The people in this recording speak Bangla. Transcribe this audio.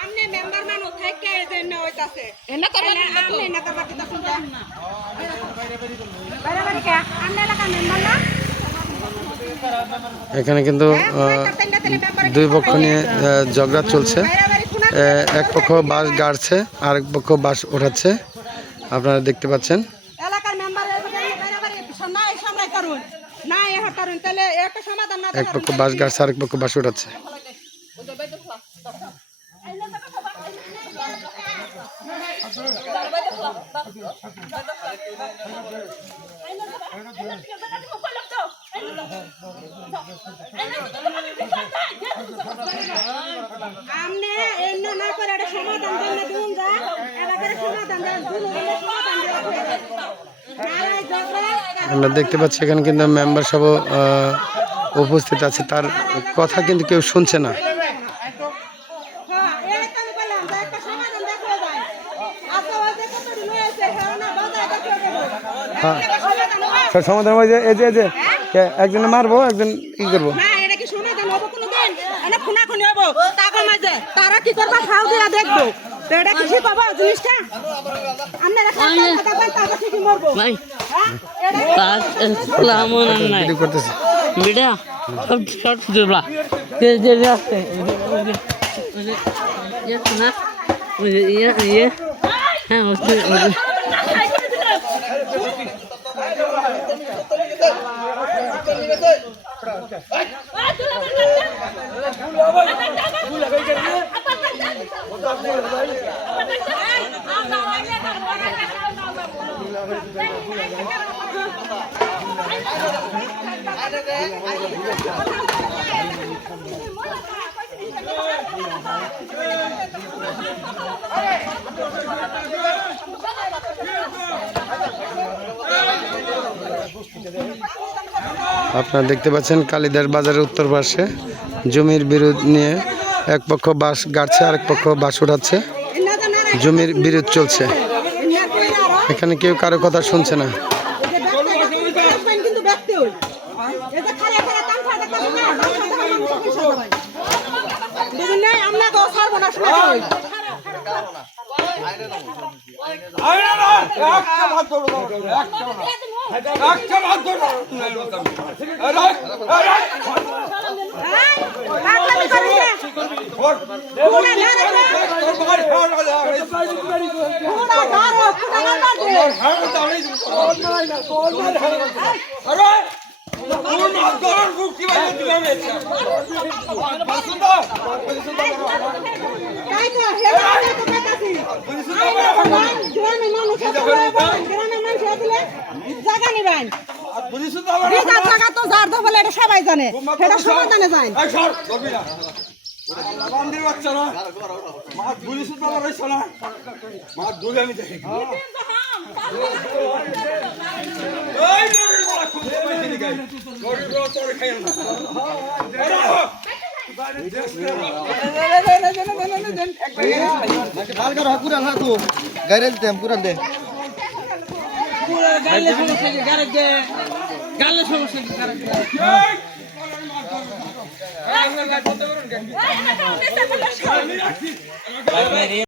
আমনে মেম্বার মানুষ থেকে এই হইতাছে। এনে করবেন আমনে না করবা কি তখন বাইরে বাইরে কে আমনে এলাকার মেম্বার না এখানে কিন্তু আহ, দুই পক্ষ নিয়ে আহ, ঝগড়া চলছে। এক পক্ষ বাস গাড়ছে আর এক পক্ষ বাস ওঠাচ্ছে। আপনারা দেখতে পাচ্ছেন এলাকার মেম্বার বাইরে বাইরে না এই সামনে করুন না এ করুন তাহলে একটা সমাধান না এক পক্ষ বাস গাড়ছে আর এক পক্ষ বাস ওঠাচ্ছে আমনে এন্ন না করে একটা সমাধান দেন না দিন যা। এলাকার সমাধান দেন দুনো। আমরা দেখতে পাচ্ছি এখানে কিন্তু মেম্বার সব আহ, উপস্থিত আছে তার কথা কিন্তু কেউ শুনছে না হ্যাঁ সমাধান আচ্ছা হয়েছে হ্যাঁ হ্যাঁ স্যার সমাধান যে এই যে এই যে একজনে মারবো একজন ই করব তারা কি করবা খাও দিয়া দেখব এটা কি ঠিক হব জিনিসটা আপনারা হ্যাঁ বেটা সব সব দেবলা যে যে আছে ইয়ে না? ইয়ে ইয়ে। হ্যাঁ ওই আপনারা দেখতে পাচ্ছেন কালিদাস বাজারের উত্তর পাশে। জমির বিরোধ নিয়ে এক পক্ষ বাস গাড়ছে, আরেক পক্ষ বাস উঠাচ্ছে। জমির বিরোধ চলছে। এখানে কেউ কারও কথা শুনছে না কিন্তু ব্যক্তি হই এটা খালি খালি তাম খাটা করে না বুঝলেন আমরা তো সর্বনাশ পাগলামি করিস না তো যার তো বলে এটা সবাই জানে সেটা সমাধানে যায় গাড়ি দিতাম পুরান দে গালে সমস্যা গালে দে গালে সমস্যা গালে